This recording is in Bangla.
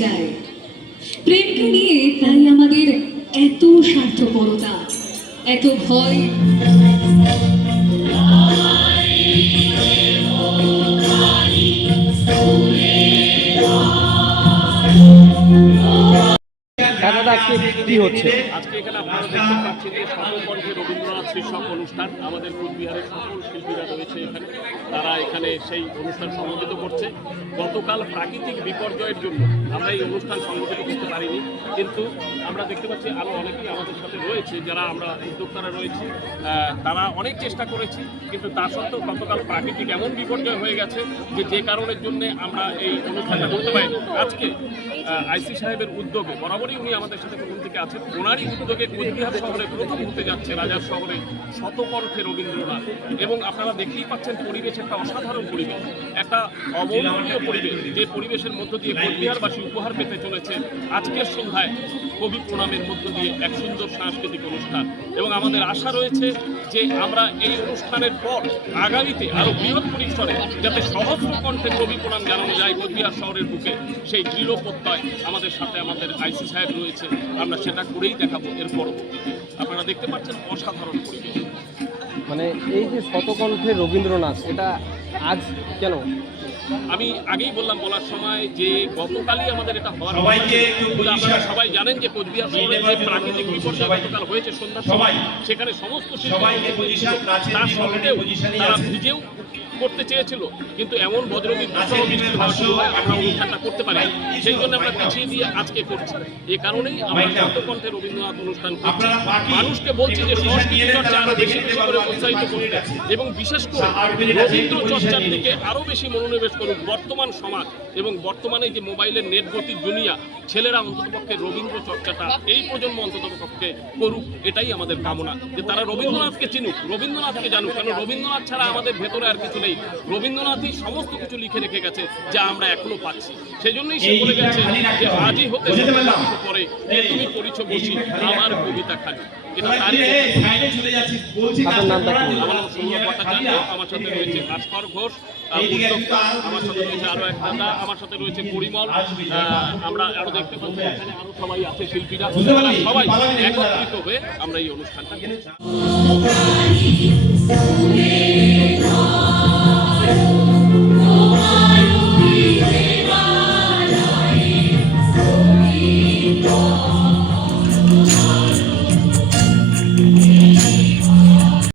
যায়। প্রেমকে নিয়ে তাই আমাদের এত স্বার্থপরতা এত ভয়। Oh, আজকে কি হচ্ছে? আজকে এখানে আপনারা দেখতে পাচ্ছেন যে সকলকণ্ঠে রবীন্দ্রনাথ শীর্ষক অনুষ্ঠান আমাদের কোচবিহারের সকল শিল্পীরা রয়েছে এখানে। তারা এখানে সেই অনুষ্ঠান সংগঠিত করছে। গতকাল প্রাকৃতিক বিপর্যয়ের জন্য আমরা এই অনুষ্ঠান সংগঠিত করতে পারিনি কিন্তু আমরা দেখতে পাচ্ছি আরও অনেকেই আমাদের সাথে রয়েছে যারা আমরা উদ্যোক্তারা রয়েছি। তারা অনেক চেষ্টা করেছি কিন্তু তা সত্ত্বেও গতকাল প্রাকৃতিক এমন বিপর্যয় হয়ে গেছে যে যে কারণের জন্য আমরা এই অনুষ্ঠানটা করতে পারিনি। আজকে আইসি সাহেবের উদ্যোগে বরাবরই উনি আমাদের সাথে প্রথম থেকে আছেন ওনারই উদ্যোগে কোচবিহার শহরে প্রথম হতে যাচ্ছে রাজার শহরে শতকণ্ঠে রবীন্দ্রনাথ। এবং আপনারা দেখতেই পাচ্ছেন পরিবেশ একটা অসাধারণ পরিবেশ। একটা অবর্ণনীয় পরিবেশ যে পরিবেশের মধ্য দিয়ে কোচবিহারবাসী উপহার পেতে চলেছে আজকের সন্ধ্যায় কবি প্রণামের মধ্য দিয়ে এক সুন্দর সাংস্কৃতিক অনুষ্ঠান। এবং আমাদের আশা রয়েছে যে আমরা এই অনুষ্ঠানের পর আগামীতে আরও বৃহৎ পরিসরে যাতে সহস্র কণ্ঠে কবি প্রণাম জানানো যায় কোচবিহার শহরের বুকে, সেই দৃঢ় প্রত্যয় আমাদের সাথে আমাদের আইসি সাহেব রয়েছে। আমরা সেটা করেই দেখাবো এর পরবর্তীতে আপনারা দেখতে পাচ্ছেন অসাধারণ পরিবেশ। মানে এই যে শতকণ্ঠে রবীন্দ্রনাথ, এটা আজ কেন? আমি আগেই বললাম বলার সময় যে গতকালই আমাদের এটা হওয়ার সবাইকে আপনারা সবাই জানেন যে কোচবিহার শহরে যে প্রাকৃতিক বিপর্যয় গতকাল হয়েছে সন্ধ্যার সময় সবাই। সেখানে সমস্ত তার সত্ত্বেও তারা আছে। নিজেও করতে চেয়েছিল কিন্তু এমন বজ্রবিদ্যুৎ আমরা অনুষ্ঠানটা করতে পারি সেই জন্য আমরা পিছিয়ে দিয়ে আজকে করছি। এ কারণেই আমরা। শতকণ্ঠে রবীন্দ্রনাথ অনুষ্ঠান করছি। মানুষকে বলছি যে সংস্কৃতি চর্চা আরও বেশি বেশি করে উৎসাহিত করতে এবং বিশেষ করে মিনিট আছে, রবীন্দ্র চর্চার দিকে নিয়ে আরও বেশি মনোনিবেশ করুক বর্তমান সমাজ এবং বর্তমানে যে মোবাইলের নেট গতির দুনিয়া ছেলেরা অন্ততপক্ষে রবীন্দ্র চর্চাটা এই প্রজন্ম অন্ততপক্ষে করুক এটাই আমাদের কামনা। যে তারা রবীন্দ্রনাথকে চিনুক রবীন্দ্রনাথকে জানুক কেন রবীন্দ্রনাথ ছাড়া আমাদের ভেতরে আর কিছু নেই। রবীন্দ্রনাথই সমস্ত কিছু লিখে রেখে গেছে যা আমরা এখনও পাচ্ছি। সেই জন্যই সে বলে গেছে যে। আজই হতে পরে তুমি পরিচয় বসি আমার কবিতা খালি। এটা তোরা তারই কি রে, কথা। সাইডে চলে যাচ্ছিস বলছি আপনার নামটা কি? আমার আমার সাথে রয়েছে ভাস্কর ঘোষ উদ্যোক্তা আমার সাথে রয়েছে আরও এক দাদা আমার সাথে রয়েছে পরিমল। আমরা আরও দেখতে পাচ্ছি এখানে আরও সবাই আছে শিল্পীরা। সবাই একত্রিত হয়ে আমরা এই অনুষ্ঠানটা